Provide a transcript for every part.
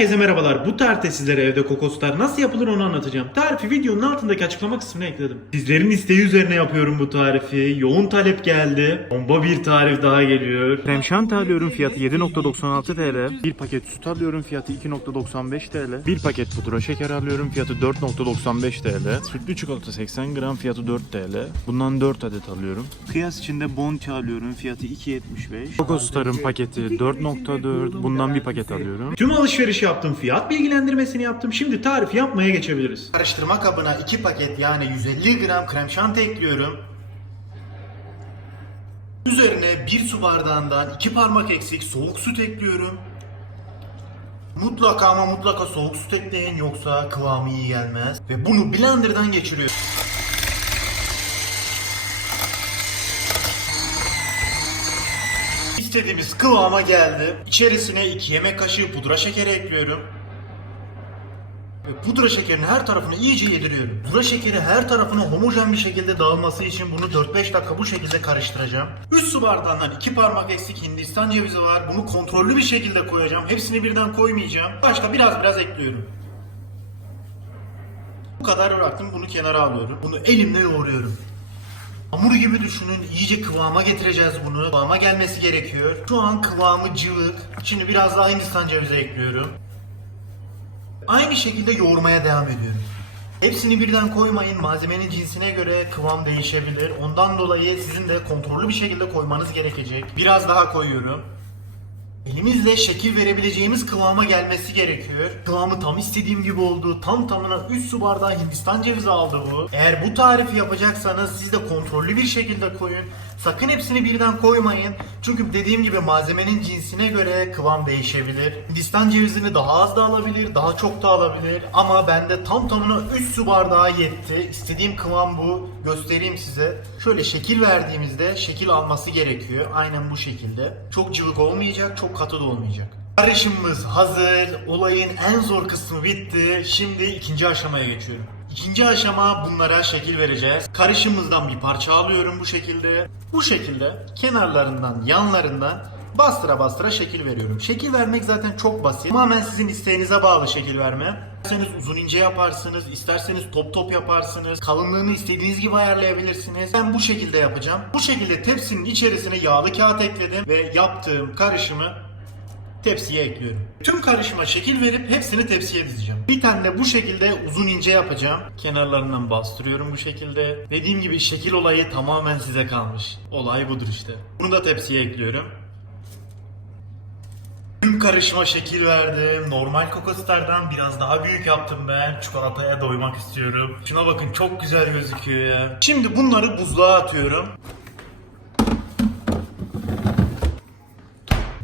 Herkese merhabalar. Bu tarifte sizlere evde kokoslar nasıl yapılır onu anlatacağım. Tarifi videonun altındaki açıklama kısmına ekledim. Sizlerin isteği üzerine yapıyorum bu tarifi. Yoğun talep geldi. Bomba bir tarif daha geliyor. Krem şanti alıyorum, fiyatı 7.96 TL. Bir paket süt alıyorum, fiyatı 2.95 TL. Bir paket pudra şeker alıyorum, fiyatı 4.95 TL. Sütlü çikolata 80 gram, fiyatı 4 TL. Bundan 4 adet alıyorum. Kıyas içinde Bounty alıyorum, fiyatı 2.75. Kokostar'ın paketi 4.4. Bundan bir paket alıyorum. Tüm alışveriş yaptım. Fiyat bilgilendirmesini yaptım. Şimdi tarifi yapmaya geçebiliriz. Karıştırma kabına 2 paket yani 150 gram krem şanti ekliyorum. Üzerine 1 su bardağından 2 parmak eksik soğuk süt ekliyorum. Mutlaka ama mutlaka soğuk süt ekleyin yoksa kıvamı iyi gelmez. Ve bunu blenderdan geçiriyorum. İstediğimiz kıvama geldi. İçerisine 2 yemek kaşığı pudra şekeri ekliyorum. Ve pudra şekerini her tarafına iyice yediriyorum. Pudra şekeri her tarafına homojen bir şekilde dağılması için bunu 4-5 dakika bu şekilde karıştıracağım. 3 su bardağından 2 parmak eksik Hindistan cevizi var. Bunu kontrollü bir şekilde koyacağım. Hepsini birden koymayacağım. Başta biraz ekliyorum. Bu kadar bıraktım. Bunu kenara alıyorum. Bunu elimle yoğuruyorum. Hamur gibi düşünün. İyice kıvama getireceğiz bunu. Kıvama gelmesi gerekiyor. Şu an kıvamı cıvık. Şimdi biraz daha Hindistan cevizi ekliyorum. Aynı şekilde yoğurmaya devam ediyorum. Hepsini birden koymayın. Malzemenin cinsine göre kıvam değişebilir. Ondan dolayı sizin de kontrollü bir şekilde koymanız gerekecek. Biraz daha koyuyorum. Elimizle şekil verebileceğimiz kıvama gelmesi gerekiyor. Kıvamı tam istediğim gibi oldu. Tam tamına 3 su bardağı Hindistan cevizi aldı bu. Eğer bu tarifi yapacaksanız siz de kontrollü bir şekilde koyun. Sakın hepsini birden koymayın. Çünkü dediğim gibi malzemenin cinsine göre kıvam değişebilir. Hindistan cevizini daha az da alabilir, daha çok da alabilir. Ama bende tam tamına 3 su bardağı yetti. İstediğim kıvam bu. Göstereyim size. Şöyle şekil verdiğimizde şekil alması gerekiyor. Aynen bu şekilde. Çok cıvık olmayacak, çok katı da olmayacak. Karışımımız hazır. Olayın en zor kısmı bitti. Şimdi ikinci aşamaya geçiyorum. İkinci aşama bunlara şekil vereceğiz. Karışımımızdan bir parça alıyorum bu şekilde. Bu şekilde kenarlarından, yanlarından bastıra şekil veriyorum. Şekil vermek zaten çok basit. Tamamen sizin isteğinize bağlı şekil verme. İsterseniz uzun ince yaparsınız, isterseniz top yaparsınız. Kalınlığını istediğiniz gibi ayarlayabilirsiniz. Ben bu şekilde yapacağım. Bu şekilde tepsinin içerisine yağlı kağıt ekledim ve yaptığım karışımı tepsiye ekliyorum. Tüm karışıma şekil verip hepsini tepsiye dizeceğim. Bir tane de bu şekilde uzun ince yapacağım. Kenarlarından bastırıyorum bu şekilde. Dediğim gibi şekil olayı tamamen size kalmış. Olay budur işte. Bunu da tepsiye ekliyorum. Tüm karışıma şekil verdim. Normal kokoslardan biraz daha büyük yaptım ben. Çikolataya doymak istiyorum. Şuna bakın çok güzel gözüküyor ya. Şimdi bunları buzluğa atıyorum.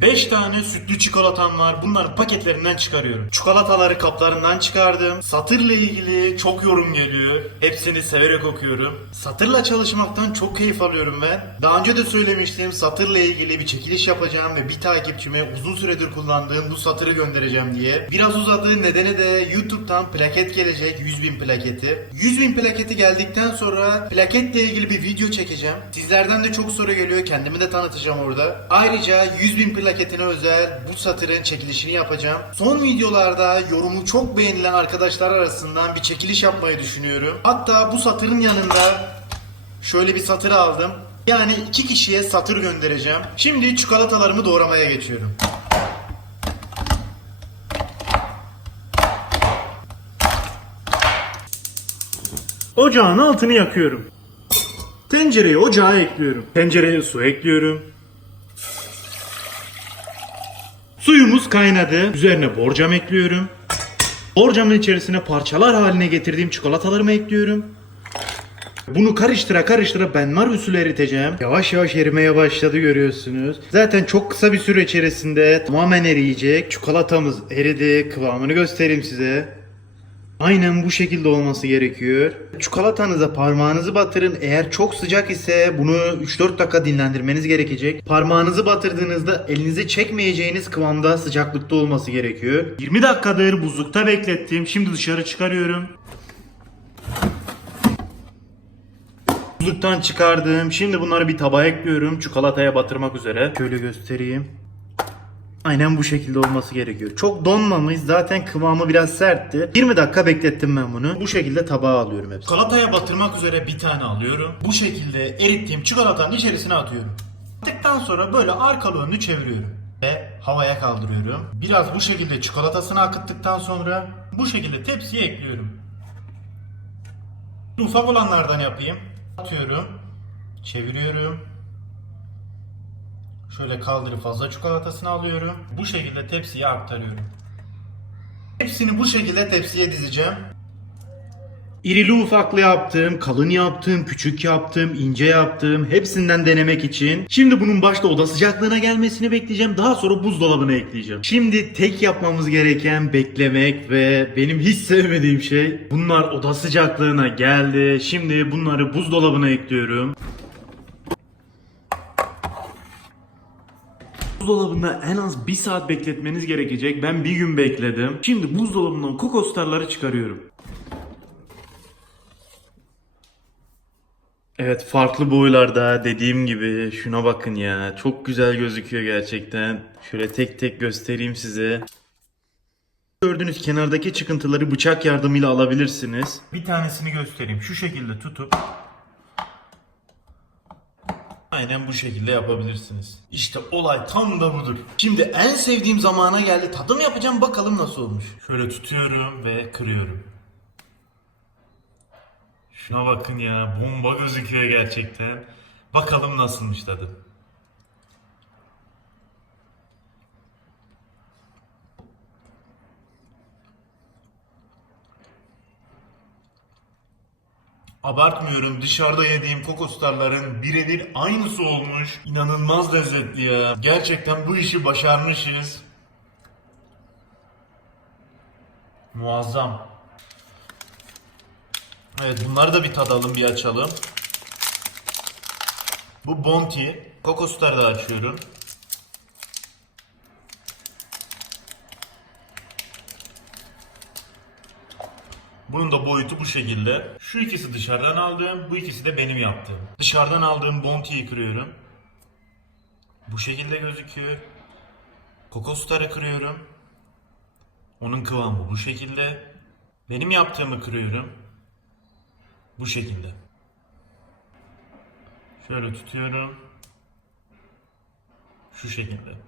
5 tane sütlü çikolatam var. Bunların paketlerinden çıkarıyorum. Çikolataları kaplarından çıkardım. Satırla ilgili çok yorum geliyor. Hepsini severek okuyorum. Satırla çalışmaktan çok keyif alıyorum ben. Daha önce de söylemiştim. Satırla ilgili bir çekiliş yapacağım ve bir takipçime uzun süredir kullandığım bu satırı göndereceğim diye. Biraz uzadı. Nedeni de YouTube'dan plaket gelecek. 100.000 plaketi. 100.000 plaketi geldikten sonra plaketle ilgili bir video çekeceğim. Sizlerden de çok soru geliyor. Kendimi de tanıtacağım orada. Ayrıca 100.000 plaketine özel bu satırın çekilişini yapacağım. Son videolarda yorumu çok beğenilen arkadaşlar arasından bir çekiliş yapmayı düşünüyorum. Hatta bu satırın yanında şöyle bir satır aldım. Yani 2 kişiye satır göndereceğim. Şimdi çikolatalarımı doğramaya geçiyorum. Ocağın altını yakıyorum. Tencereyi ocağa ekliyorum. Tencereye su ekliyorum. Suyumuz kaynadı. Üzerine borcam ekliyorum. Borcamın içerisine parçalar haline getirdiğim çikolatalarımı ekliyorum. Bunu karıştıra ben nar usulü eriteceğim. Yavaş yavaş erimeye başladı görüyorsunuz. Zaten çok kısa bir süre içerisinde tamamen eriyecek. Çikolatamız eridi. Kıvamını göstereyim size. Aynen bu şekilde olması gerekiyor. Çikolatanıza parmağınızı batırın. Eğer çok sıcak ise bunu 3-4 dakika dinlendirmeniz gerekecek. Parmağınızı batırdığınızda elinizi çekmeyeceğiniz kıvamda sıcaklıkta olması gerekiyor. 20 dakikadır buzlukta beklettim. Şimdi dışarı çıkarıyorum. Buzluktan çıkardım. Şimdi bunları bir tabağa ekliyorum. Çikolataya batırmak üzere. Şöyle göstereyim. Aynen bu şekilde olması gerekiyor. Çok donmamış, zaten kıvamı biraz sertti. 20 dakika beklettim ben bunu. Bu şekilde tabağa alıyorum hepsini. Çikolataya batırmak üzere bir tane alıyorum. Bu şekilde erittiğim çikolatanın içerisine atıyorum. Attıktan sonra böyle arkalı önlü çeviriyorum. Ve havaya kaldırıyorum. Biraz bu şekilde çikolatasını akıttıktan sonra bu şekilde tepsiye ekliyorum. Ufak olanlardan yapayım. Atıyorum. Çeviriyorum. Şöyle kaldırıp fazla çikolatasını alıyorum. Bu şekilde tepsiye aktarıyorum. Hepsini bu şekilde tepsiye dizeceğim. İrili ufaklı yaptım, kalın yaptım, küçük yaptım, ince yaptım. Hepsinden denemek için. Şimdi bunun başta oda sıcaklığına gelmesini bekleyeceğim. Daha sonra buzdolabına ekleyeceğim. Şimdi tek yapmamız gereken beklemek ve benim hiç sevmediğim şey. Bunlar oda sıcaklığına geldi. Şimdi bunları buzdolabına ekliyorum. Buzdolabında en az 1 saat bekletmeniz gerekecek. Ben bir gün bekledim. Şimdi buzdolabından kokostarları çıkarıyorum. Evet, farklı boylarda dediğim gibi şuna bakın ya. Çok güzel gözüküyor gerçekten. Şöyle tek tek göstereyim size. Gördüğünüz kenardaki çıkıntıları bıçak yardımıyla alabilirsiniz. Bir tanesini göstereyim. Şu şekilde tutup aynen bu şekilde yapabilirsiniz. İşte olay tam da budur. Şimdi en sevdiğim zamana geldi. Tadım yapacağım, bakalım nasıl olmuş. Şöyle tutuyorum ve kırıyorum. Şuna bakın ya, bomba gözüküyor gerçekten. Bakalım nasılmış tadı. Abartmıyorum, dışarıda yediğim kokostarların birebir aynısı olmuş. İnanılmaz lezzetli ya. Gerçekten bu işi başarmışız. Muazzam. Evet, bunları da bir tadalım, bir açalım. Bu Bounty. Kokostarı da açıyorum. Bunun da boyutu bu şekilde. Şu ikisi dışarıdan aldığım, bu ikisi de benim yaptığım. Dışarıdan aldığım Bounty'yi kırıyorum. Bu şekilde gözüküyor. Kokostarı kırıyorum. Onun kıvamı bu şekilde. Benim yaptığımı kırıyorum. Bu şekilde. Şöyle tutuyorum. Şu şekilde.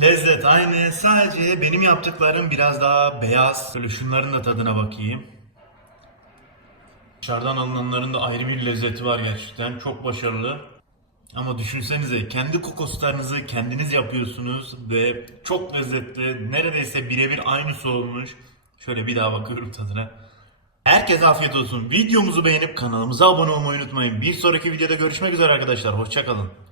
Lezzet aynı. Sadece benim yaptıklarım biraz daha beyaz. Böyle şunların da tadına bakayım. Dışarıdan alınanların da ayrı bir lezzeti var gerçekten. Çok başarılı. Ama düşünsenize, kendi kokoslarınızı kendiniz yapıyorsunuz ve çok lezzetli. Neredeyse birebir aynısı olmuş. Şöyle bir daha bakıyorum tadına. Herkese afiyet olsun. Videomuzu beğenip kanalımıza abone olmayı unutmayın. Bir sonraki videoda görüşmek üzere arkadaşlar. Hoşça kalın.